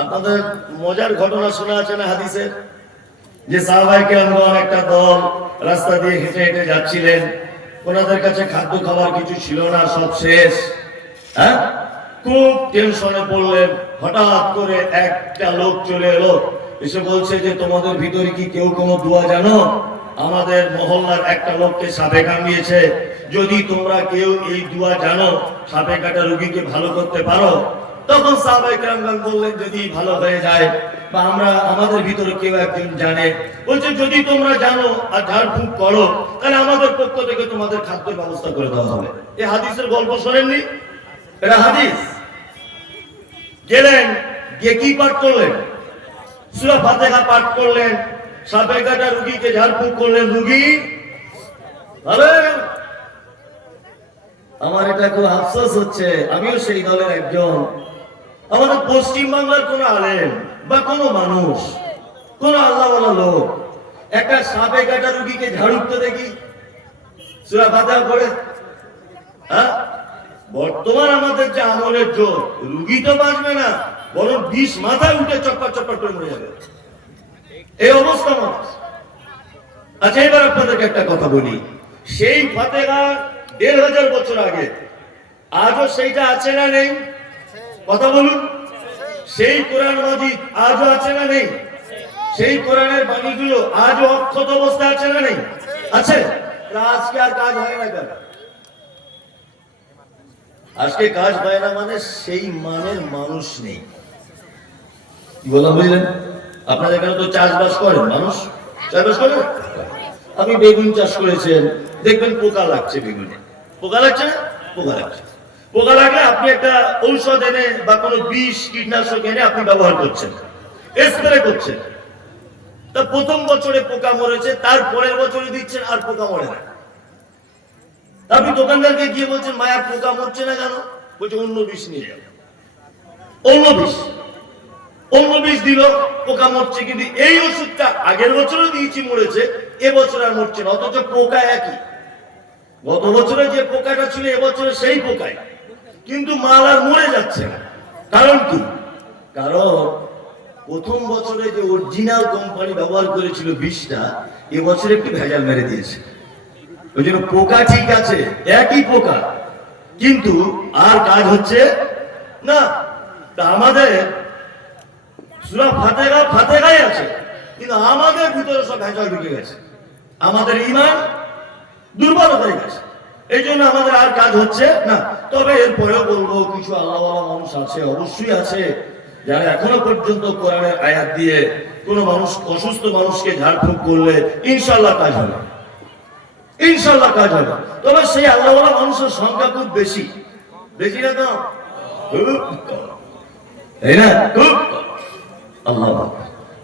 আপনাদের মজার ঘটনা শোনা আছে না হাদিসে, যে সাহাবায়ে কেরামগণ একটা দল রাস্তা দিয়ে হেঁটে হেঁটে যাচ্ছিলেন, ওনাদের কাছে খাদ্য খাবার কিছু ছিল না, সব শেষ। হ্যাঁ, খুব টেনশনে পড়লেন। হঠাৎ করে একটা লোক চলে এলো, এসে বলছে যে তোমাদের ভিতরে কি কেউ কোনো দোয়া জানো? আমাদের মহল্লার একটা লোককে সাপে কামড়িয়েছে, যদি তোমরা কেউ এই দোয়া জানো, সাপে কাটা রোগীকে ভালো করতে পারো। তখন সাহাবায়ে কেরামগণ বললেন, যদি ভালো হয়ে যায় বা আমাদের ভিতরে কেউ একজন জানে, বলছে যদি তোমরা জানো আর ঝাড়ফুঁক করো, তাহলে আমাদের পক্ষ থেকে তোমাদের খাদ্যের ব্যবস্থা করে দেওয়া হবে। এই হাদিসের গল্প শোনেননি? এটা হাদিস। গেলেন, গিয়ে কি পাঠ করলেন? সূরা ফাতিহা পাঠ করলেন, সাপে কাটা রোগীকে ঝাড়ফুঁক করলেন, রোগী ভালো হয়ে গেল। আমার এটা খুব আফসোস হচ্ছে, আমিও সেই দলের একজন। আমাদের পশ্চিম বাংলার কোন আলেম বা কোন মানুষ, কোন আল্লাহওয়ালা লোক একটা সাপে কাটা রোগীকে ঝাড়ুতে দেখি সূরা ফাতিহা পড়ে? হ্যাঁ, বর্তমান আমাদের যে আমলের জোর, রোগী তো বাঁচবে না, বরং বিষ মাথায় উঠে চপ্পা চপ্পা করে মরে যাবে, এই অবস্থা মানুষ। আচ্ছা, এবার আপনাদেরকে একটা কথা বলি, সেই ফাতিহা ১৫০০ বছর আগে, আজও সেইটা আছে না নেই? কথা বলুন। সেই কোরআন মাজিদ আজও আছে না নেই? সেই কোরআনের বাণীগুলো আজও অক্ষত অবস্থা আছে না নেই? আছে। আজকে আর কাজ হয় না কেন? আজকে কাজ হয় না মানে সেই মানের মানুষ নেই। কি বলা বুঝলেন? আপনাদের এখানে তো চাষবাস করেন, মানুষ চাষবাস করেন। আপনি বেগুন চাষ করেছেন, দেখবেন পোকা লাগছে বেগুনে। পোকা লাগছে না? পোকা লাগছে। পোকা লাগলে আপনি একটা ঔষধ এনে বা কোনো বিষ কীটনাশক এনে আপনি ব্যবহার করছেন, স্প্রে করছেন। তা প্রথম বছরে পোকা মরেছে, তার পরের বছরে দিচ্ছেন, আর পোকা মরে না। আপনি দোকানদারকে গিয়ে বলছেন, মায়া পোকা মরছে না কেন? বলছে অন্য বিষ নিয়ে যাবে। অন্য বিষ দিল, পোকা মরছে। কিন্তু এই ওষুধটা আগের বছরও দিয়েছি, মরেছে, এবছর আর মরছে না, অথচ পোকা একই। গত বছরে যে পোকাটা ছিল এবছরে সেই পোকাই, কিন্তু মাল আর মরে যাচ্ছে না। কারণ কি? কারণ প্রথম বছরে যে অরিজিনাল কোম্পানি ব্যবহার করেছিল বিষটা, এবছরে একটু ভেজাল মেরে দিয়েছে। ওই জন্য পোকা ঠিক আছে, একই পোকা, কিন্তু আর কাজ হচ্ছে না। তা আমাদের সূরা ফাতিহাই আছে, কিন্তু আমাদের ভিতরে সব ভেজাল ঢুকে গেছে, আমাদের ঈমান দুর্বল হয়ে গেছে। এই জন্য আমাদের আর কাজ হচ্ছে না। তবে এরপরেও বলবো, কিছু আল্লাহওয়ালা মানুষ আছে, অবশ্যই আছে, যারা এখনো পর্যন্ত কোরআনের আয়াত দিয়ে কোন মানুষ, অসুস্থ মানুষকে ঝাড়ফুঁক করলে ইনশাআল্লাহ কাজ হবে, ইনশাআল্লাহ কাজ হবে। তবে সেই আল্লাহওয়ালা মানুষের সংখ্যা খুব বেশি। বেশি না তো? এই না, খুব। আল্লাহ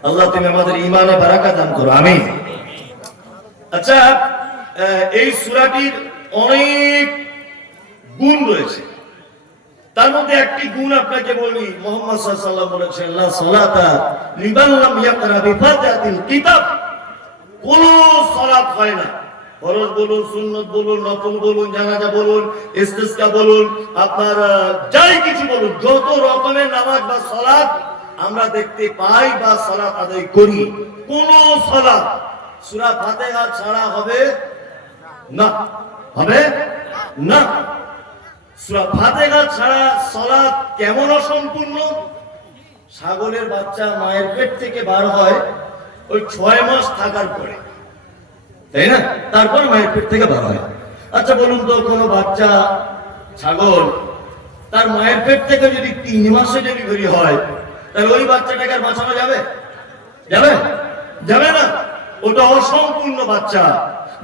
আল্লাহ তুমি আমাদের ঈমানে বারাকা দান করো, আমিন। আচ্ছা, এই সূরাটির অনেক গুণ রয়েছে, তার মধ্যে একটি গুণ আপনাকে বলি। মুহাম্মদ সাল্লাল্লাহু আলাইহি ওয়াসাল্লাম বলেছেন, লা সালাতা লিমান লাম ইয়াকরা বিফাতিহাতিল কিতাব। কোন সালাত হয় না, ফরজ বলুন, সুন্নত বলুন, নফল বলুন, জানাজা বলুন, ইস্তিসকা বলুন, আপনার যাই কিছু বলুন, যত রকমের নামাজ বা সালাত আমরা দেখতে পাই বা সালাত আদায় করি, কোন সালাত সূরা ফাতিহা ছাড়া হবে না, হবে না। সূরা ফাতিহা ছাড়া সালাত কেমন অসম্পূর্ণ? ছাগলের বাচ্চা মায়ের পেট থেকে বার হয় ওই 6 মাস থাকার পরে, তাই না? তারপর মায়ের পেট থেকে বার হয়। আচ্ছা বলুন তো, কোনো বাচ্চা ছাগল তার মায়ের পেট থেকে যদি 3 মাসে ডেলিভারি হয়, তাহলে ওই বাচ্চাটাকে আর বাঁচানো যাবে? যাবে? যাবে না। ওটা অসম্পূর্ণ বাচ্চা।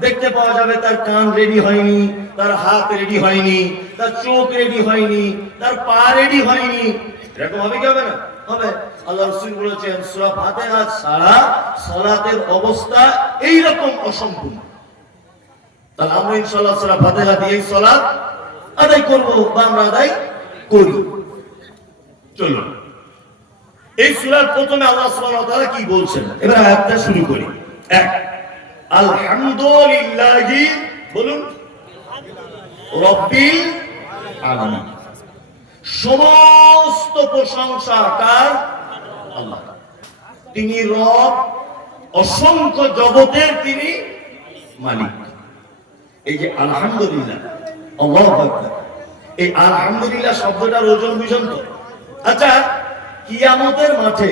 দেখতে পাওয়া যাবে তার কান রেডি হয়নি, তার হাত রেডি হয়নি, তার চোখ রেডি হয়নি, তার পা রেডি হয়নি। এরকম হবে কি হবে না? হবে। আল্লাহ রাসূল বলেছেন, সূরা ফাতিহা ছাড়া সালাতের অবস্থা এই রকম অসম্পূর্ণ। তাহলে আমরা ইনশাআল্লাহ সূরা ফাতিহা দিয়ে সালাত আদায় করব বা আমরা আদায় করি। চলুন, এই সূরার প্রথমে আল্লাহ সুবহানাহু ওয়া তাআলা কি বলছেন, এবার আয়াতটা শুরু করি। 1, আলহামদুলিল্লাহি, বলুন, রাব্বিল আলামিন। সমস্ত প্রশংসা কার? আল্লাহ। তিনি রব, অসংখ্য জগতের তিনি মালিক। এই যে আলহামদুলিল্লাহ, আল্লাহু আকবার, এই আলহামদুলিল্লাহ শব্দটার ওজন বুঝুন তো। আচ্ছা, কিয়ামতের মাঠে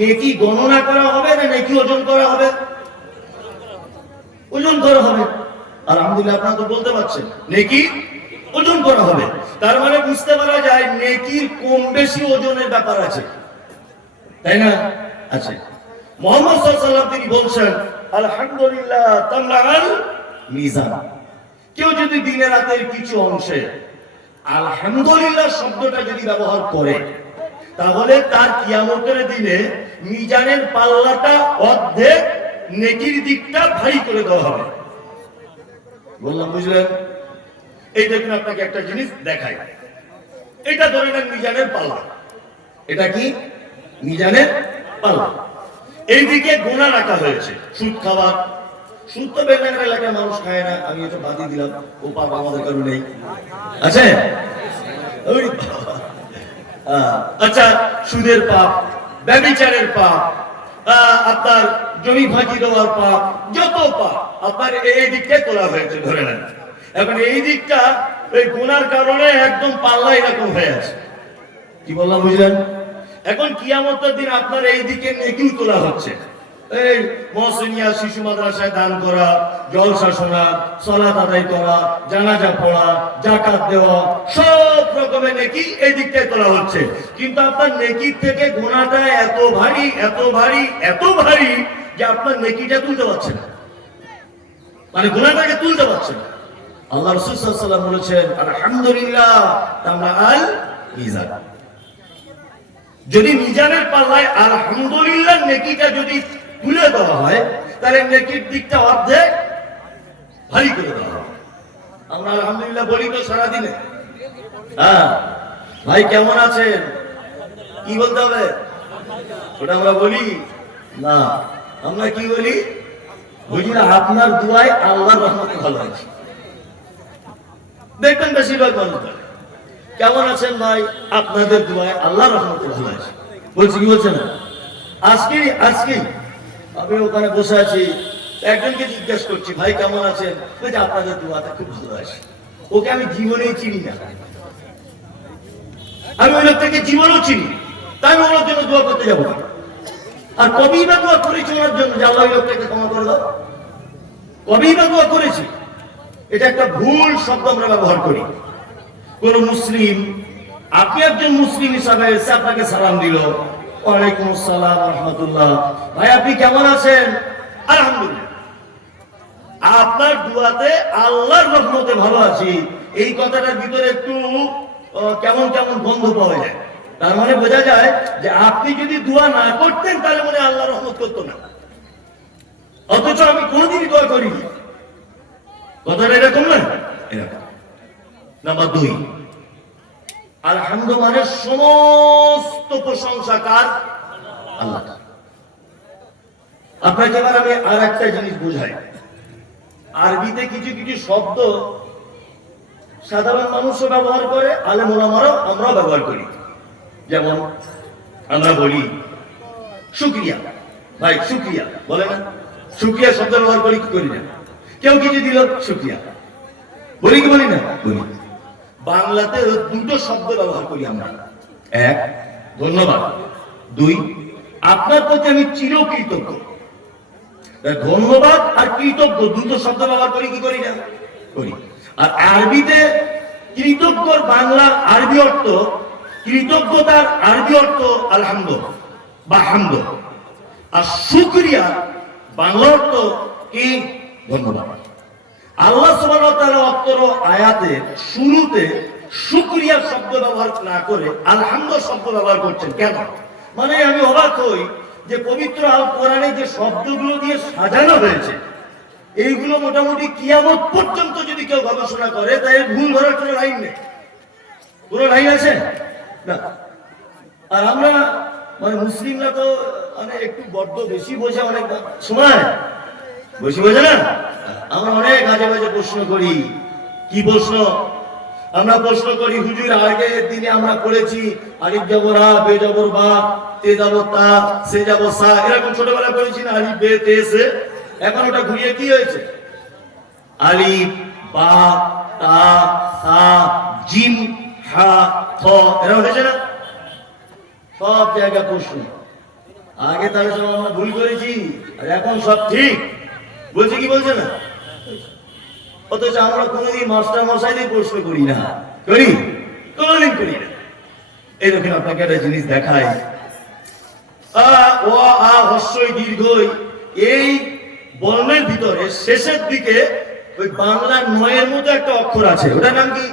নেকি গণনা করা হবে না নেকি ওজন করা হবে? ওজন করা হবে। আলহামদুলিল্লাহ আপনারা তো বলতে পারছেন নেকি ওজন করা হবে। তার মানে বুঝতে পারা যায় নেকির কম বেশি ওজনের ব্যাপার আছে, তাই না? আছে। মুহাম্মদ সাল্লাল্লাহু আলাইহি ওয়াসাল্লাম তিনি বলছেন আলহামদুলিল্লাহ তামলাল মিজান। কেউ যদি দিনের রাতের কিছু অংশে আলহামদুলিল্লাহ শব্দটা যদি ব্যবহার করে, তাহলে তার কিয়ামতের দিনে মিজানের পাল্লাটা অর্ধেক নেকির দিকটা ভারী করে দেওয়া হবে। বললাম বুঝলেন? এই দেখুন, আপনাকে একটা জিনিস দেখাই। এটা ধরে নেন মিজানের পাল্লা। এটা কি? মিজানের পাল্লা। এইদিকে গোনা রাখা হয়েছে সুদ খাওয়া। সুদ তো বেঙ্গানের এলাকার মানুষ খায় না, আমি এটা বাদই দিলাম, ও পাপ আমাদের কারো নেই, আছে? আচ্ছা, সুদের পাপ, ব্যভিচারের পাপ, আপনার জমি ফাঁকি দেওয়ার পাপ, যত পাপ আপনার এই দিকটা তোলা হয়েছে ধরে নেন। এখন এই দিকটা ওই গুনার কারণে একদম পাল্লা এরকম হয়ে আছে। কি বললাম বুঝলেন? এখন কিয়ামতের দিন আপনার এই দিকে নেকিও তোলা হচ্ছে। এই মহসিনিয়া শিশু মাদ্রাসায় দান করা, জলসা শোনা, সালাত আদায় করা, জানাজা পড়া, যাকাত দেওয়া, সব রকমের নেকি এই দিকটায় তোলা হচ্ছে। কিন্তু আপনার নেকির থেকে গুনাহটা এত ভারী, এত ভারী, এত ভারী যে আপনার নেকিটা তুলতে পারছে না, মানে গুনাহটাকে তুলতে পারছে না। আল্লাহ রাসূল সাল্লাল্লাহু আলাইহি ওয়াসাল্লাম বলেছেন আলহামদুলিল্লাহ তামলাল মিজান। যদি মিজানের পাল্লায় আলহামদুলিল্লাহ নেকিটা যদি তুলে দেওয়া হয়, তাহলে নেকির দিকটা অর্ধেক ভারী করে দেওয়া হয়। আমরা আলহামদুলিল্লাহ বলি তো সারাদিনে। হ্যাঁ ভাই, কেমন আছেন? কি বলতে হবে? ওটা আমরা বলি না। আমরা কি বলি? বুঝি না, আপনার দুয়ায় আল্লাহর রহমতে ভালো আছে। দেখবেন বেশিরভাগ মানুষ কেমন আছেন ভাই? আপনাদের দুয়ায় আল্লাহর রহমতে ভালো আছে। বলছি কি বলছেন? আজকে আমি ওখানে বসে আছি, একজনকে জিজ্ঞেস করছি ভাই কেমন আছেন? বলছে আপনাদের দুয়াতে খুব ভালো আছে। ওকে আমি জীবনেই চিনি না, আমি ওই লোকটাকে জীবনেও চিনি, তাই আমি ওনার জন্য দোয়া করতে যাবো। আর কবেই বা দোয়া করেছি ওনার জন্য যে আল্লাহ ওই লোকটাকে ক্ষমা করে দাও? কবেই বা দোয়া করেছি? এটা একটা ভুল শব্দ আমরা ব্যবহার করি। কোন মুসলিম, আপনি একজন মুসলিম হিসাবে এসে আপনাকে সালাম দিল, ওয়ালাইকুম আসসালাম রাহমাতুল্লাহ, ভাই আপনি কেমন আছেন? আলহামদুলিল্লাহ। আপনার দুয়াতে আল্লাহর রহমতে ভালো আছি, এই কথাটার ভিতরে একটু কেমন কেমন গন্ধ পাওয়া যায়। তার মানে বোঝা যায় যে আপনি যদি দোয়া না করতেন তাহলে মনে আল্লাহ রহমত করতো না। অথচ আমি কোনোদিনই দোয়া করিনি। কথাটা এরকম না? এরকম। নাম্বার 2, আলহামদুলিল্লাহ মানে সমস্ত প্রশংসা কার? আল্লাহ। আপনাকে এবার আমি আর একটা জিনিস বুঝাই। আরবিতে কিছু কিছু শব্দ সাধারণ মানুষও ব্যবহার করে, আলেম ওলামারাও আমরাও ব্যবহার করি। যেমন আমরা বলি শুকরিয়া, ভাই শুকরিয়া বলে না? শুকরিয়া শব্দ ব্যবহার করি কি করি না? কেউ কিছু দিল শুকরিয়া বলি কি বলি না? বলি। বাংলাতে দুটো শব্দ ব্যবহার করি আমরা। 1 ধন্যবাদ, 2 আপনার প্রতি আমি চিরকৃতজ্ঞ। ধন্যবাদ আর কৃতজ্ঞ দুটো শব্দ ব্যবহার করি কি করি না? করি। আর আরবিতে কৃতজ্ঞর বাংলা আরবি অর্থ, কৃতজ্ঞতার আরবি অর্থ আলহামদ বা হামদ, আর শুকরিয়া বাংলা অর্থ কি? ধন্যবাদ। আল্লাহ সুবহানাহু ওয়া তাআলা অত্তর আয়াতে শুরুতে শুকরিয়া শব্দ ব্যবহার না করে আলহামদ শব্দ ব্যবহার করছেন কেন? মানে আমি অবাক হই যে পবিত্র আল কোরআনে যে শব্দগুলো দিয়ে সাজানো হয়েছে, এইগুলো মোটামুটি কিয়ামত পর্যন্ত যদি কেউ গবেষণা করে তাই ভুল ধরার কোনো লাইন নেই। কোনো লাইন আছে না। আর আমরা মানে মুসলিমরা তো মানে একটু বড্ড বেশি বোঝে, অনেক সময় বেশি বোঝে না। আমরা অনেক আজে বাজে প্রশ্ন করি। কি প্রশ্ন? আমরা প্রশ্ন করি হুজুর আগের দিনে আমরা পড়েছি আলিফ জবর আ বে জবর বা তে জবর তা সে জবর সা, এরকম ছোটবেলায় পড়েছি না আলিফ বে তে সে। এখন ওটা ঘুরিয়ে কি হয়েছে? আলিফ বা তা সা জিম হা থ, এরকম হয়েছে না? সব জায়গা প্রশ্ন। আগে তাহলে সব আমরা ভুল করেছি আর এখন সব ঠিক বলছে, কি বলছে না? অথচ আমরা কোনোদিন মাস্টার মশাইদের প্রশ্ন করি না, করি? কোনোদিন করি না। এই দেখুন আপনাকে একটা জিনিস দেখাই, আ ও আ হস্যই দীর্ঘই, এই বর্ণের ভিতরে শেষের দিকে ওই বাংলা নয়ের মতো একটা অক্ষর আছে, ওটার নাম কি?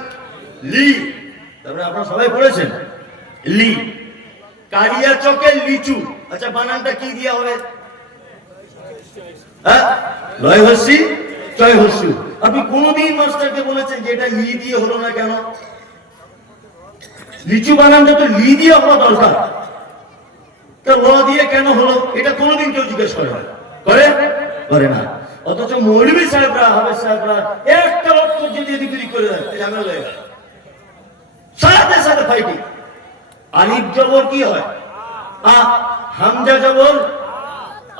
লি। তারপরে আপনারা সবাই পড়েছেন লি। কালিয়া চকের লিচু, আচ্ছা বানানটা কি দিয়া হবে? হ্যাঁ, লয় হস্যি চয় হস্যু। আপনি কোনদিন মাস্টারকে বলেছেন যে এটা লি দিয়ে হলো না কেন? লিচু বানানটা তো লি দিয়ে হওয়া দরকার, তা ল দিয়ে কেন হলো? এটা কোনদিন কেউ জিজ্ঞেস করে না, করে? করে না। অথচ মৌলভী সাহেবরা, হাফেজ সাহেবরা একটা অক্ষর যদি এদিক ওদিক করে দেয় ঝামেলা হয়ে গেল, সাথে সাথে ফাইটিং। আলিফ জবর কি হয়? আ। হামজা জবর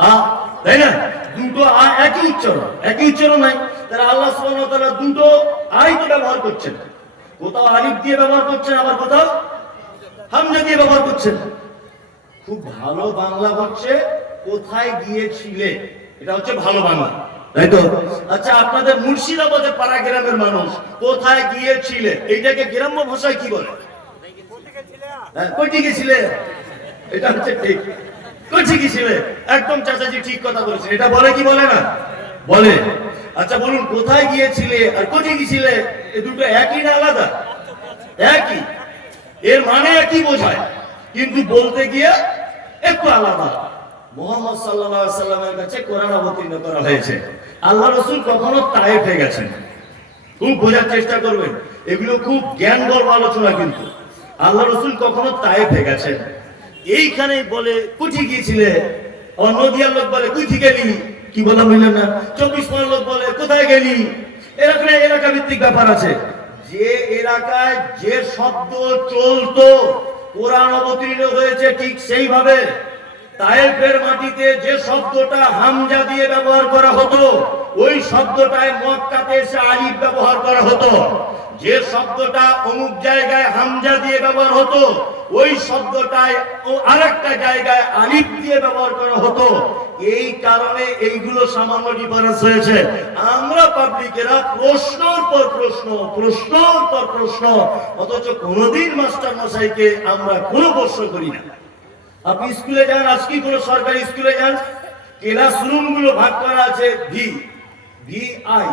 আ, তাই না? দুটো আ একই উচ্চারণ, একই উচ্চারণ নাই। তাহলে আল্লাহ সুবহানাহু ওয়া তাআলা দুটো আই তো ব্যবহার করছেন, কোথাও আলিফ দিয়ে ব্যবহার করছেন, আবার কোথাও হামজা দিয়ে ব্যবহার করছেন। খুব ভালো বাংলা হচ্ছে কোথায় গিয়েছিলে, এটা হচ্ছে ভালো বাংলা, তাই তো? আচ্ছা আপনাদের মুর্শিদাবাদে পাড়া গ্রামের মানুষ কোথায় গিয়েছিলে, এইটাকে গ্রাম্য ভাষায় কি বলে? কইটি গেছিলে, এটা হচ্ছে ঠিক। কইটি গেছিলে, একদম চাচাজি ঠিক কথা বলেছেন। এটা বলে কি বলে না? বলে। আচ্ছা বলুন, কোথায় গিয়েছিলে আর কইটি গেছিলে, এই দুটো একই না আলাদা? একই, এর মানে একই বোঝায়, কিন্তু বলতে গিয়ে একটু আলাদা। মুহাম্মদ সাল্লাল্লাহু আলাইহি সাল্লামের কাছে কোরআন অবতীর্ণ করা হয়েছে, আল্লাহ রাসূল কখনো তায়েফে গেছেন। খুব বোঝার চেষ্টা করবেন, এগুলো খুব জ্ঞান গর্ব আলোচনা। কিন্তু আল্লাহ রাসূল কখনো তায়েফে গেছেন, এইখানে বলে কুঠি গিয়েছিলে, নদিয়ার লোক বলে কুঠি গেলি, কি বলা বুঝলেন না? 24 পরের লোক বলে কোথায় গেলি। এরকম এলাকা ভিত্তিক ব্যাপার আছে। যে এলাকায় যে শব্দ চলতো, কোরআন অবতীর্ণ হয়েছে ঠিক সেইভাবে। তায়েফের মাটিতে যে শব্দটা হামজা দিয়ে ব্যবহার করা হতো, ওই শব্দটায় মক্কাতে এসে আলিফ ব্যবহার করা হতো। যে শব্দটা অমুক জায়গায় হামজা দিয়ে ব্যবহার হতো, ওই শব্দটায় আরেকটা জায়গায় আলিফ দিয়ে ব্যবহার করা হতো। এই কারণে এইগুলো সামান্য ডিফারেন্স হয়েছে। আমরা পাবলিকেরা প্রশ্নের পর প্রশ্ন, প্রশ্নের পর প্রশ্ন, অথচ কোনোদিন মাস্টার মশাইকে আমরা কোনো প্রশ্ন করি না। আপনি স্কুলে যান, আজকে কোনো সরকারি স্কুলে যান, ক্লাসরুম গুলো ভাগ করা আছে ভি ভি আই,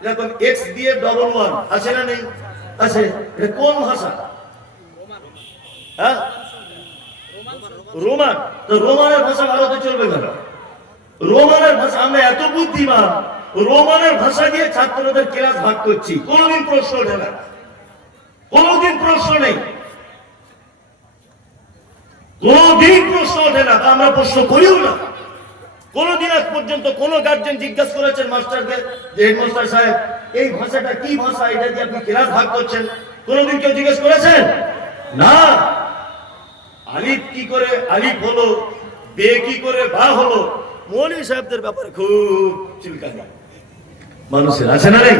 এরকম এক্স দিয়ে ডবল ওয়ান আছে না নেই? আছে। এটা কোন ভাষা? হ্যাঁ, রোমান। তো রোমানের ভাষা ভারতে চলবে কেন? রোমানের ভাষা, আমরা এত বুদ্ধিমান, রোমানের ভাষা দিয়ে ছাত্রদের ক্লাস ভাগ করছি, কোনদিন প্রশ্ন ওঠে না, কোনদিন প্রশ্ন নেই, কোনদিন প্রশ্ন ওঠে না। তা আমরা প্রশ্ন করিও না। কোনদিন আজ পর্যন্ত কোন গার্জেন জিজ্ঞাসা করেছেন মাস্টারকে যে হেডমাস্টার সাহেব এই ভাষাটা কি ভাষা, এটা দিয়ে আপনি ক্লাস ভাগ করছেন? কোনদিন কেউ জিজ্ঞেস করেছেন? না। আলিফ কি করে আলিফ হলো, বে কি করে বা হলো, মৌলভী সাহেবদের ব্যাপারে খুব চুলকানি মানুষের আছে না নেই?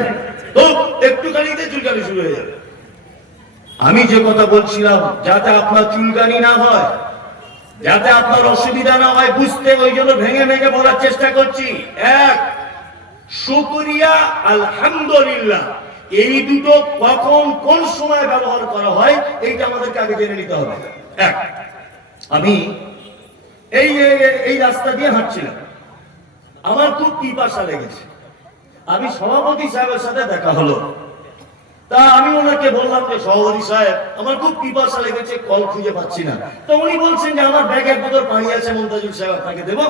তো একটুখানিতে চুলকানি শুরু হয়ে যাবে। আমি যে কথা বলছিলাম, যাতে আপনার চুলকানি না হয়, যাতে আপনার অসুবিধা না হয় বুঝতে, ওই জন্য ভেঙে ভেঙে বলার চেষ্টা করছি। এক, শুকরিয়া, আলহামদুলিল্লাহ, এই দুটো কখন কোন সময় ব্যবহার করা হয় এইটা আমাদেরকে আগে জেনে নিতে হবে। এক, আমি এই রাস্তা দিয়ে হাঁটছিলাম, আমার খুব পিপাসা লেগেছে। আমি সভাপতি সাহেবের সাথে দেখা হলো, তা আমি ওনাকে বললাম যে সভাপতি সাহেব আমার খুব পিপাসা লেগেছে, কল খুঁজে পাচ্ছি না। তো উনি বলছেন যে আমার ব্যাগের বোতল পানি আছে, মুমতাজুল সাহেব আপনাকে দেবো,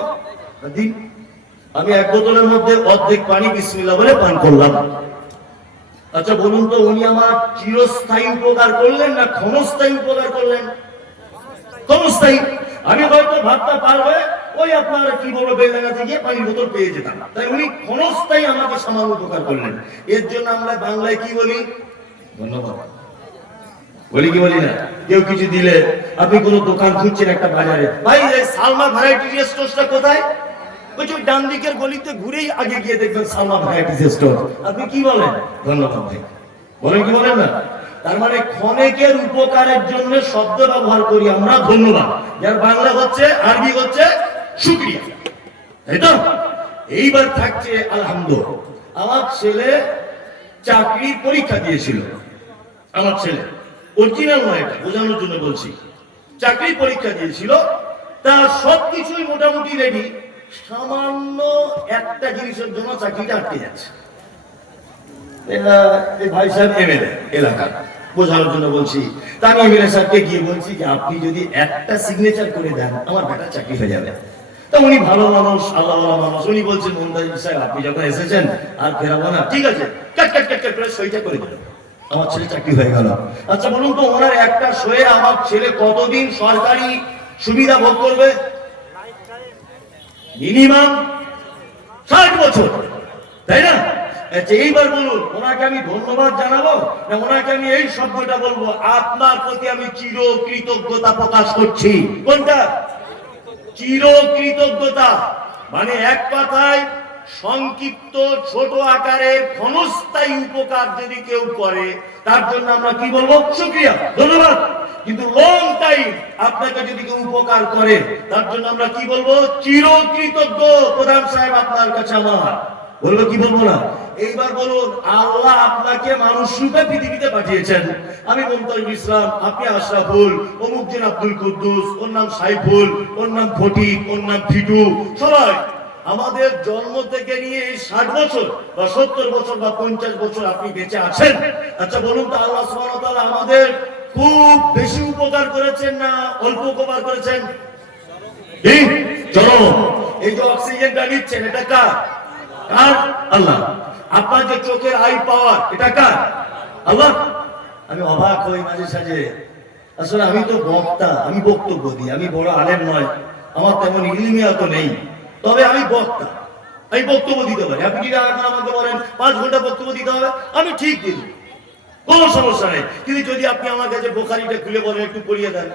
দিন। আমি এক বোতলের মধ্যে অর্ধেক পানি বিসমিল্লাহ বলে পান করলাম। আচ্ছা বলুন তো, উনি আমার চিরস্থায়ী উপকার করলেন না ক্ষণস্থায়ী উপকার করলেন? ক্ষণস্থায়ী। আমি হয়তো ভাতটা পার হয়ে ওই আপনার কি বলবো বেলডাঙ্গাতে গিয়ে পানির বোতল পেয়ে যেতাম, তাই উনি ক্ষণস্থায়ী আমাকে সামান্য উপকার করলেন। এর জন্য আমরা বাংলায় কি বলি? ধন্যবাদ। বলি কি বলি না? কেউ কিছু দিলে, আপনি কোনো দোকান খুঁজছেন একটা বাজারে, ভাই এই সালমা ভ্যারাইটি স্টোরটা কোথায়? ওই যে ডান দিকের গলিতে ঘুরেই আগে গিয়ে দেখবেন সালমা ভ্যারাইটি স্টোর। আপনি কি বলেন? ধন্যবাদ ভাই। বলেন কি বলেন না? তার মানে ক্ষণিকের উপকারের জন্য শব্দ ব্যবহার করি আমরা ধন্যবাদ, যার বাংলা হচ্ছে, আরবি হচ্ছে শুকরিয়া, তাই তো? এইবার থাকছে আলহামদুলিল্লাহ। আমার ছেলে চাকরির পরীক্ষা দিয়েছিল, আমার ছেলে, অরিজিনাল নয়, এটা বোঝানোর জন্য বলছি। চাকরির পরীক্ষা দিয়েছিল, তার সবকিছুই মোটামুটি রেডি, সামান্য একটা জিনিসের জন্য চাকরিটা আটকে যাচ্ছে। ভাই সাহেব এমএলএ এলাকার, বোঝানোর জন্য বলছি। তা আমি এমএলএ সাহেবকে গিয়ে বলছি যে আপনি যদি একটা সিগনেচার করে দেন আমার বেটার চাকরি হয়ে যাবে। তা উনি ভালো মানুষ, আল্লাহওয়ালা মানুষ, উনি বলছেন মুমতাজ সাহেব আপনি যখন এসেছেন আর ফেরাবো না, ঠিক আছে, কাট কাট কাট কাট করে সইটা করে দিল, আমার ছেলে চাকরি হয়ে গেল। আচ্ছা বলুন তো, ওনার একটা সয়ে আমার ছেলে কতদিন সরকারি সুবিধা ভোগ করবে? মিনিমাম 60 বছর, তাই না? এইবার বলুন, ওনাকে আমি ধন্যবাদ জানাবো না ওনাকে আমি এই শব্দটা বলবো, আপনার প্রতি আমি চির কৃতজ্ঞতা প্রকাশ করছি? কোনটা? চির কৃতজ্ঞতা। মানে এক কথায় সংক্ষিপ্ত ছোট আকারের ক্ষণস্থায়ী উপকার যদি কেউ করে তার জন্য আমরা কি বলবো? শুকরিয়া, ধন্যবাদ। কিন্তু লং টাইম আপনাকে যদি কেউ উপকার করে তার জন্য আমরা কি বলবো? চির কৃতজ্ঞ প্রধান সাহেব আপনার কাছে আমার। বলবো কি বলবো না? এইবার বলুন, আল্লাহ আপনাকে মানুষ রূপে পৃথিবীতে পাঠিয়েছেন। আমি মুমতাজুল ইসলাম, আপনি আশরাফুল, অমুক জন আব্দুল কুদ্দুস, ওর নাম সাইফুল, ওর নাম ফটিক, ওর নাম ফিটু, সবাই আমাদের জন্ম থেকে নিয়ে 60 বছর বা 70 বছর বা 50 বছর আপনি বেঁচে আছেন। আচ্ছা বলুন তো, আল্লাহ সুবহানাহু ওয়া তাআলা আমাদের খুব বেশি উপকার করেছেন না অল্প উপকার করেছেন? চলো, এই যে অক্সিজেনটা নিচ্ছেন এটা কার? কার? আল্লাহ। আপনার যে চোখের আই পাওয়ার এটা কার? আল্লাহ। আমি অবাক হই মাঝে সাঝে, আসলে আমি তো বক্তা, আমি বক্তব্য দিই, আমি বড় আলেম নয়, আমার তেমন ইলমিয়াত নেই, তবে আমি বক্তা, আমি বক্তব্য দিতে পারি। আপনি যদি আমাকে বলেন 5 ঘন্টা বক্তব্য দিতে হবে, আমি ঠিক দিই, কোনো সমস্যা নেই। কিন্তু যদি আপনি আমার কাছে বুখারীটা খুলে বলেন একটু পড়িয়ে দেন,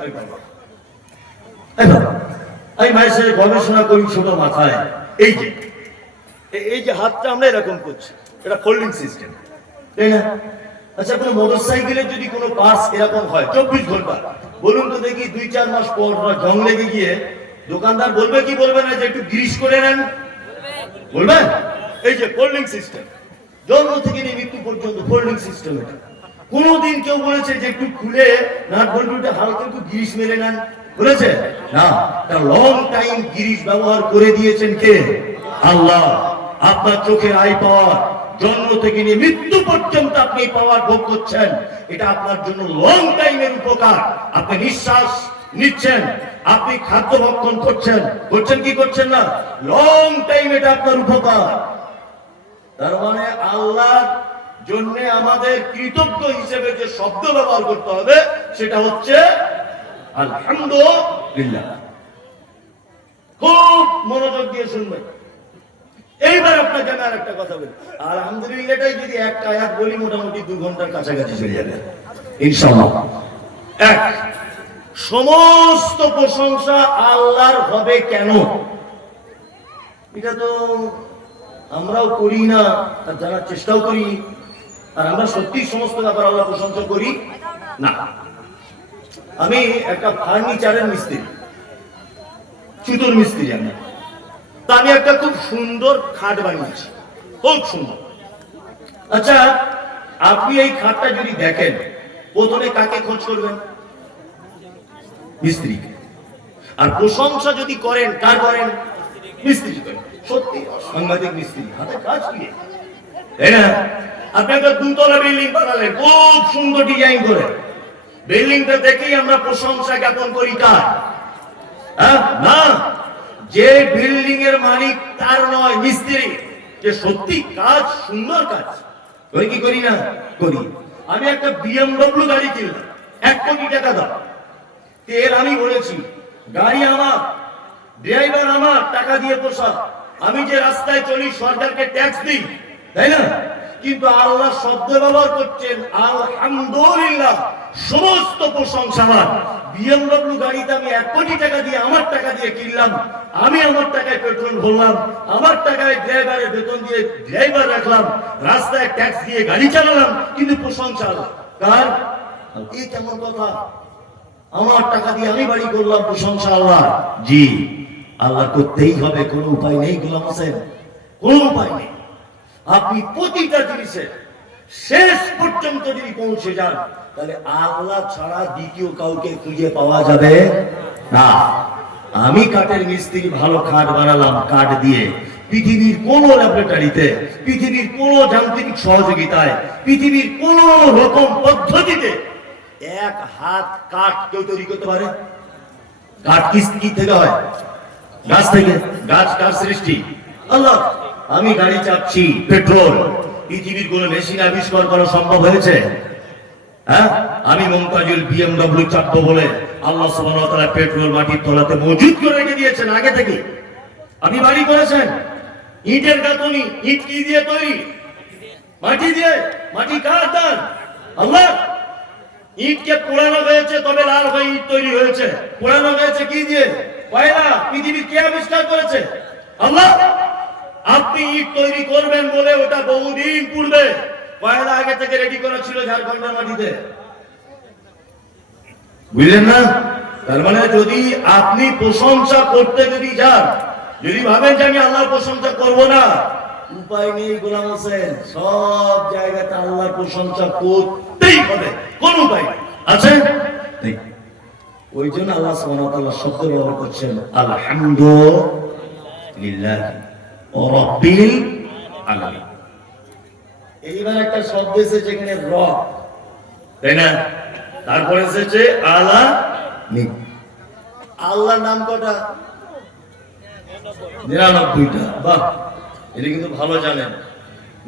আমি মায়ের সাথে গবেষণা করি ছোট মাথায়। এই যে হাতটা আমরা এরকম করছি, এটা ফোল্ডিং সিস্টেম, তাই না? আচ্ছা, কোনো মোটরসাইকেলের যদি কোনো পার্টস এরকম হয় 24 ঘন্টা, বলুন তো দেখি 2-4 মাস পর জং লেগে গিয়ে দোকানদার বলবে কি বলবে না যে একটু গ্রিস করে নেন? বলবেন? এই যে ফোল্ডিং সিস্টেম, জন্ম থেকে নিয়ে মৃত্যু পর্যন্ত ফোল্ডিং সিস্টেম। এটা কোনদিন কেউ বলেছে যে একটু খুলে নাট বল্টুটা হালকা একটু গ্রিস মেরে নেন? বলেছে না। তার লং টাইম গ্রিস ব্যবহার করে দিয়েছেন কে? আল্লাহ। আপনার চোখের আই পাওয়ার, জন্ম থেকে নিয়ে মৃত্যু পর্যন্ত আপনি পাওয়ার ভোগ করছেন, এটা আপনার জন্য লং টাইমের উপকার। আপনি নিঃশ্বাস নিচ্ছেন, আপনি খাদ্য ভক্ষণ করছেন, কি করছেন না? লং টাইম এটা আপনার উপকার। তার মানে আল্লাহর জন্য আমাদের কৃতজ্ঞ হিসেবে যে শব্দ ব্যবহার করতে হবে সেটা হচ্ছে আলহামদুলিল্লাহ। খুব মনোযোগ দিয়ে শুনবেন। এইবার আপনাকে আমি আরেকটা কথা বলি, আলহামদুলিল্লাহটাই যদি একটা আয়াত বলি মোটামুটি 2 ঘন্টার কাছাকাছি চলে যাবে ইনশাআল্লাহ। এক, সমস্ত প্রশংসা আল্লাহর হবে কেন? এটা তো আমরাও করি না, আর জানার চেষ্টাও করি, আর আমরা সত্যি সমস্ত ব্যাপার আল্লাহ প্রশংসা করি না। আমি একটা ফার্নিচারের মিস্ত্রি, সুতোর মিস্ত্রি আমি। তা আমি একটা খুব সুন্দর খাট বানিয়েছি, খুব সুন্দর। আচ্ছা, আপনি এই খাটটা যদি দেখেন, প্রথমে কাকে খোঁজ করবেন? মিস্ত্রিকে। আর প্রশংসা যদি করেন, কার করেন? মিস্ত্রি করেন। সত্যি সাংঘাতিক মিস্ত্রি, হাতে কাজ কি, তাই না? আপনি একটা 2 তলা বিল্ডিং বানালেন, খুব সুন্দর ডিজাইন করে, বিল্ডিংটা দেখেই আমরা প্রশংসা জ্ঞাপন করি কার? না, যে বিল্ডিং এর মালিক তার নয়, মিস্ত্রি, যে সত্যি কাজ সুন্দর কাজ করি কি করি না? করি। আমি একটা BMW গাড়ি কিনলাম, 1 কোটি টাকা দাম, তেল আমি ভরেছি, গাড়ি আমার, ড্রাইভার আমার, টাকা দিয়ে পোষা, আমি যে রাস্তায় চলি সরকারকে ট্যাক্স দিই, তাই না? কিন্তু আল্লাহ শব্দ ব্যবহার করছেন আলহামদুলিল্লাহ, সমস্ত প্রশংসা আমার। বিএমডব্লিউ গাড়িতে আমি 1 কোটি টাকা দিয়ে, আমার টাকা দিয়ে কিনলাম, আমি আমার টাকায় পেট্রোল ভরলাম, আমার টাকায় ড্রাইভারের বেতন দিয়ে ড্রাইভার রাখলাম, রাস্তায় ট্যাক্স দিয়ে গাড়ি চালালাম, কিন্তু প্রশংসা কার? এই কেমন কথা? আমার টাকা দিয়ে আমি বাড়ি করলাম, প্রশংসা আল্লাহ। জি, আল্লাহ করতেই হবে, কোনো উপায় নেই গোলাম হোসেন, কোনো উপায় নেই। আপনি প্রতিটা জিনিসে শেষ পর্যন্ত যদি পৌঁছে যান, তাহলে আল্লাহ ছাড়া দ্বিতীয় কাউকে খুঁজে পাওয়া যাবে না। আমি কাঠের মিস্ত্রি, ভালো খাট বানালাম কাঠ দিয়ে, পৃথিবীর কোন ল্যাবরেটরিতে, পৃথিবীর কোন যান্ত্রিক সহযোগিতায়, পৃথিবীর কোন রকম পদ্ধতিতে এক হাত কাঠ কেউ তৈরি করতে পারে? কাঠ কি থেকে হয়? গাছ থেকে। গাছ কার সৃষ্টি? আল্লাহ। আমি গাড়ি চাপছি পেট্রোল, পৃথিবীর কোন মেশিন আবিষ্কার করা সম্ভব হয়েছে? হ্যাঁ, আমি মমতাজুল বিএমডব্লিউ চাপবো বলে আল্লাহ সুবহানাহু ওয়া তাআলা পেট্রোল মাটির তলাতে মজুদ করে রেখে দিয়েছেন আগে থেকে। আপনি বাড়ি করেছেন, ইটের গাঁথনি, ইট কি দিয়ে তৈরি? মাটি দিয়ে। মাটি কার দান? আল্লাহ। ইটকে পোড়ানো হয়েছে, তবে লাল হয়ে ইট তৈরি হয়েছে। পোড়ানো হয়েছে কি দিয়ে? কয়লা। পৃথিবী কে আবিষ্কার করেছে? আল্লাহ। আপনি ইট তৈরি করবেন বলে ওটা বহুদিন পূর্বে কয়লা আগে থেকে রেডি করা ছিল ঝাড়খণ্ডের মাটিতে, বুঝলেন না? তার মানে যদি আপনি প্রশংসা করতে যদি যান, যদি ভাবেন যে আমি আল্লাহর প্রশংসা করব না, উপায় নেই গোলাম হোসেন, সব জায়গাতে আল্লাহর প্রশংসা করতেই হবে, কোন উপায় আছে? ওই জন্য আল্লাহ সুবহানাহু ওয়া তাআলা শব্দ ব্যবহার করছেন আলহামদুলিল্লাহ রাব্বিল আলামিন। এইবার একটা শব্দ এসেছে যেখানে রব, তাই না? তারপরে এসেছে আলা। আল্লাহর নাম কটা? 99টা। বাহ, এটা কিন্তু ভালো জানেন,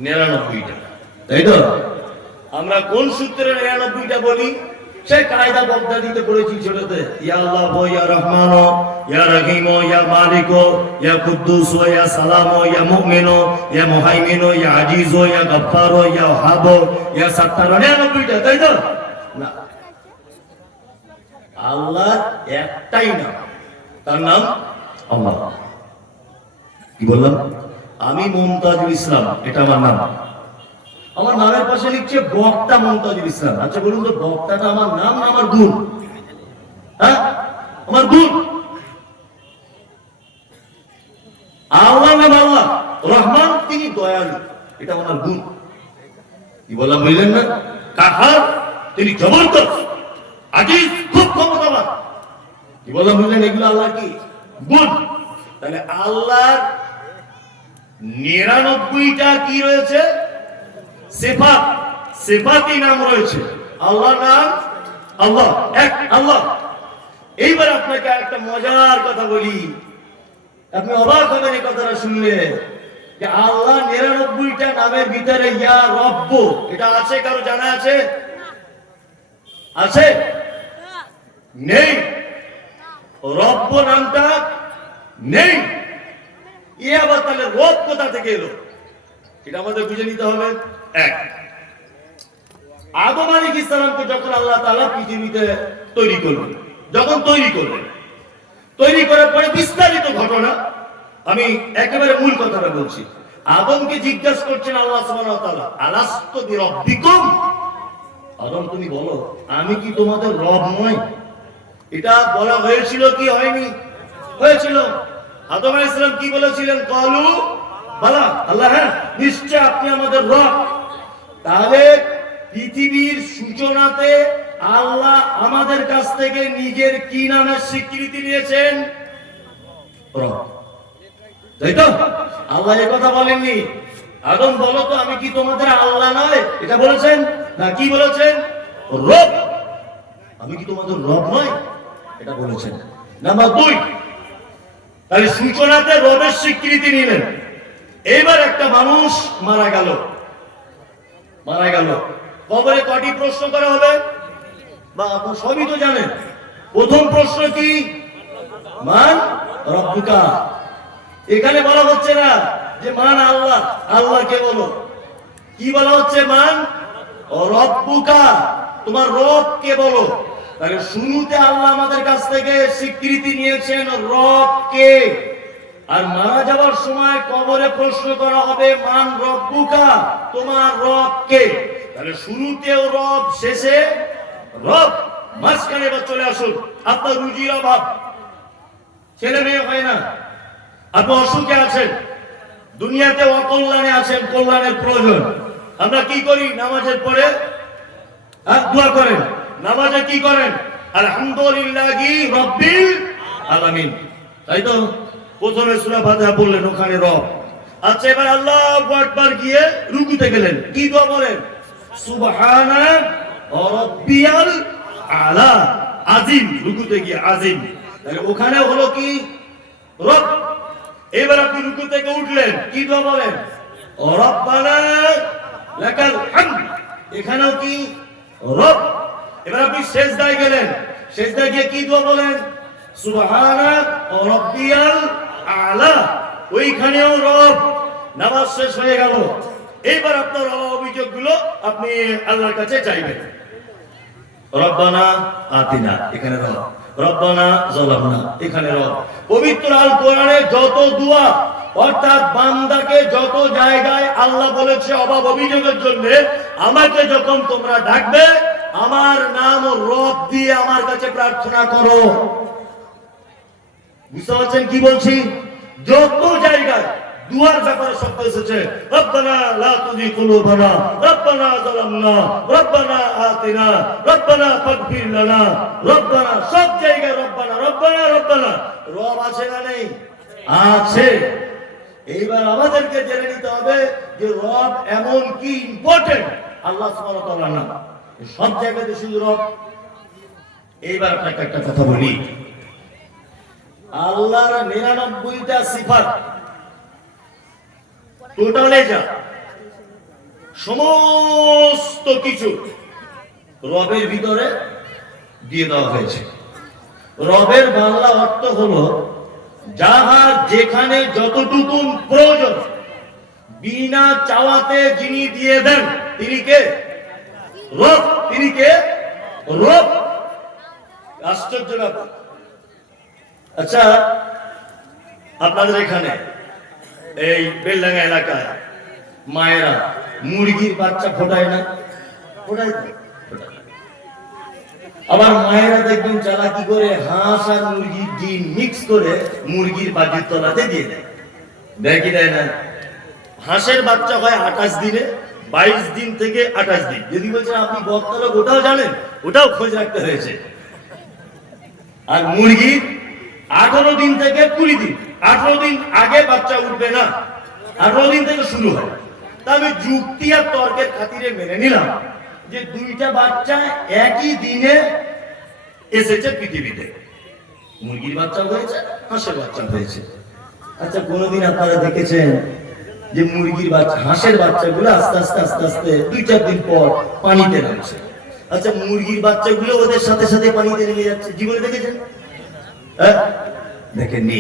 99টা, তাই তো? আমরা কোন সূত্রে 99টা বলি? সে কায়দা বগদাদিতে পড়েছি ছোটতে। ইয়া আল্লাহ, ইয়া রহমান, ইয়া রহিম, ইয়া মালিক, ইয়া কুদ্দুস, ইয়া সালাম, ইয়া মুমিন, ইয়া মুহাইমিন, ইয়া আজিজ, ইয়া গফফার, ইয়া ওয়াহাব, ইয়া সাত্তার। 99টা, তাই তো? না, আল্লাহ একটাই নাম, তার নাম আল্লাহ। কি বললাম? আমি মুমতাজুল ইসলাম, এটা আমার নাম। আমার নামের পাশে লিখছে বক্তা মুমতাজুল ইসলাম। আচ্ছা বলুন তো, বক্তাটা আমার নাম না আমার গুণ? হ্যাঁ, আমার গুণ। আল্লাহ নাম আল্লাহ, রহমান তিনি দয়ালু, এটা আমার গুণ। কি বললাম বুঝলেন না? কাহার তিনি জবরদস্ত, আজিজ খুব ক্ষমতাবান। কি বললাম বুঝলেন? এগুলো আল্লাহ কি গুণ। তাহলে আল্লাহর 99টা কি রয়েছে? সিফাত, সিফাতি নাম রয়েছে। আল্লাহ নাম আল্লাহ, এক আল্লাহ। এইবার আপনাকে একটা মজার কথা বলি, আপনি অবাক হবেন এই কথাটা শুনলে, যে আল্লাহ 99টা নামের ভিতরে ইয়া রব্ব, এটা আছে? কারো জানা আছে? আছে? নেই। রব্ব নামটা নেই। ইয়ে আবার তাহলে রব কোথা থেকে এলো? এটা আমাদের বুঝে নিতে হবে। এক, আদম আলাইহিস সালামকে যখন আল্লাহ তাআলা পৃথিবীতে তৈরি করলেন, যখন তৈরি করলেন, তৈরি করার পরে বিস্তারিত ঘটনা, আমি একেবারে মূল কথাটা বলছি। আদমকে জিজ্ঞাসা করছেন আল্লাহ সুবহানাহু ওয়া তাআলা, আলাস্তু বিরাব্বিকুম, আদম তুমি বলো আমি কি তোমাদের রব নই? এটা বলা হয়েছিল কি হয়নি? হয়েছিল। আদম আলাইহিস সালাম কি বলেছিলেন? ক্বালু বালা, আল্লাহ হ্যাঁ নিশ্চয় আপনি আমাদের রব। তাহলে পৃথিবীর সূচনাতে আল্লাহ আমাদের কাছ থেকে নিজের কি নামের স্বীকৃতি নিয়েছেন? রব, তাই তো? আল্লাহ এই কথা বলেননি আদম বলো তো আমি কি তোমাদের আল্লাহ নয়, এটা বলেছেন না? কি বলেছেন? রব, আমি কি তোমাদের রব নয়, এটা বলেছেন। নাম্বার 2, তাহলে সূচনাতে রবের স্বীকৃতি নিলেন। এবার একটা মানুষ মারা গেল, মারা গেল, কবরে কটি প্রশ্ন করা হবে? বা আপনি সবই তো জানেন। প্রথম প্রশ্ন কি? মান রব্বুকা। এখানে বলা হচ্ছে না যে মান আল্লাহ, আল্লাহকে বলো। কি বলা হচ্ছে? মান রব্বুকা। তোমার রব কে বলো। তাহলে শুরুতে আল্লাহ আমাদের কাছ থেকে স্বীকৃতি নিয়েছেন রব কে। আর মারা যাওয়ার সময় কবরে প্রশ্ন করা হবে মান রব্বুকা, তোমার রব কে। তাহলে শুরুতেও রব, শেষে রব। মাঝখানে এবার চলে আসুন, আপনার রুজির অভাব, ছেলে মেয়ে হয় না, আপনি অসুখে আছেন, দুনিয়াতে অকল্যাণে আছেন, কল্যাণের প্রয়োজন। আমরা কি করি? নামাজের পরে দোয়া করেন। নামাজে কি করেন? আলহামদুলিল্লাহি রাব্বিল আলামিন, তাই তো? প্রথমে সূরা ফাতিহা বললেন, ওখানে রব। আচ্ছা, এবার আল্লাহু আকবার গিয়ে রুকুতে গেলেন, কি দোয়া বলেন? সুবহানা রাব্বিয়াল আলা, আজিম। রুকুতে গিয়ে আজিম, তাহলে ওখানে হলো কি? রব। এবার আপনি রুকু থেকে উঠলেন, কি দোয়া বলেন? রব্বানা লাকাল হামদ, এখানেও কি? রব। এবার আপনি সিজদায় গেলেন, সিজদায় গিয়ে কি দোয়া বলেন? সুবহানা রাব্বিয়াল আলা, ওইখানেও রব। নামাজ শেষ হয়ে গেল, এইবার আপনার অভিযোগগুলো আপনি আল্লাহর কাছে চাইবেন। রব্বানা আতিনা, এখানে রব। রব্বানা যালামনা, এখানে রব। পবিত্র আল কোরআনে যত দোয়া, অর্থাৎ বান্দাকে যত জায়গায় আল্লাহ বলেছে অভাব অভিযোগের জন্য, আমাকে যখন তোমরা ডাকবে আমার নাম রব দিয়ে আমার কাছে প্রার্থনা করো। বুঝতে পারছেন কি বলছি? যত জায়গায় দুয়ার ব্যাপারে শব্দ এসেছে, রব্বানা লা তুযিগ কুলুবানা, রব্বানা যালামনা, রব্বানা আতিনা, রব্বানা ফাগফির লানা, রব্বানা, সব জায়গায় রব্বানা রব্বানা রব্বানা। রব আছে না নেই? আছে। এইবার আমাদেরকে জেনে নিতে হবে যে রব এমন কি ইম্পর্টেন্ট, আল্লাহ সুবহানাহু ওয়া তাআলার নাম সব জায়গাতে শুধু রব। এইবার আপনাকে একটা কথা বলি, আল্লাহর 99টা সিফাত টোটালে যা সমস্ত কিছু রবের ভিতরে দিয়ে দেওয়া হয়েছে। রবের বাংলা অর্থ হলো যাহার যেখানে যতটুকু প্রয়োজন বিনা চাওয়াতে যিনি দিয়ে দেন তিনি কে? রব। তিনি কে? রব। আশ্চর্য ব্যাপার। আচ্ছা, আপনাদের এখানে এই বেলডাঙ্গা এলাকায় মায়েরা মুরগির বাচ্চা ফোটায় না? ফোটায় তো। আবার মায়েরা দেখবেন চালাকি করে হাঁস আর মুরগির ডিম মিক্স করে মুরগির বাজির তলাতে দিয়ে দেয়। দেয় কি দেয় না? হাঁসের বাচ্চা হয় 28 দিনে, 22 দিন থেকে 28 দিন। যদি বলছেন আপনি বক্তব্য ওটাও জানেন, ওটাও খোঁজ রাখতে হয়েছে। আর মুরগি 18 দিন থেকে 20 দিন, 18 দিন আগে বাচ্চা উঠবে না, 18 দিন থেকে শুরু হয়। তা আমি যুক্তি আর তর্কের খাতিরে মেনে নিলাম যে দুইটা বাচ্চা একই দিনে এসেছে পৃথিবীতে, মুরগির বাচ্চা হয়েছে, হাঁসের বাচ্চা হয়েছে। আচ্ছা, কোনদিন আপনারা দেখেছেন যে মুরগির বাচ্চা, হাঁসের বাচ্চাগুলো আস্তে আস্তে আস্তে আস্তে 2-4 দিন পর পানিতে নামছে? আচ্ছা, মুরগির বাচ্চাগুলো ওদের সাথে সাথে পানিতে নেমে যাচ্ছে, জীবনে দেখেছেন? হ্যাঁ, দেখেননি।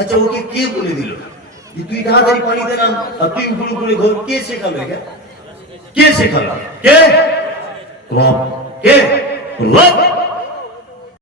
আচ্ছা, ওকে কে বলে দিল যে তুই তাড়াতাড়ি পানিতে নাম আর তুই উপরে উপরে ঘোর? কে শেখালো? কে শেখালো? কে? রব। কে? রব।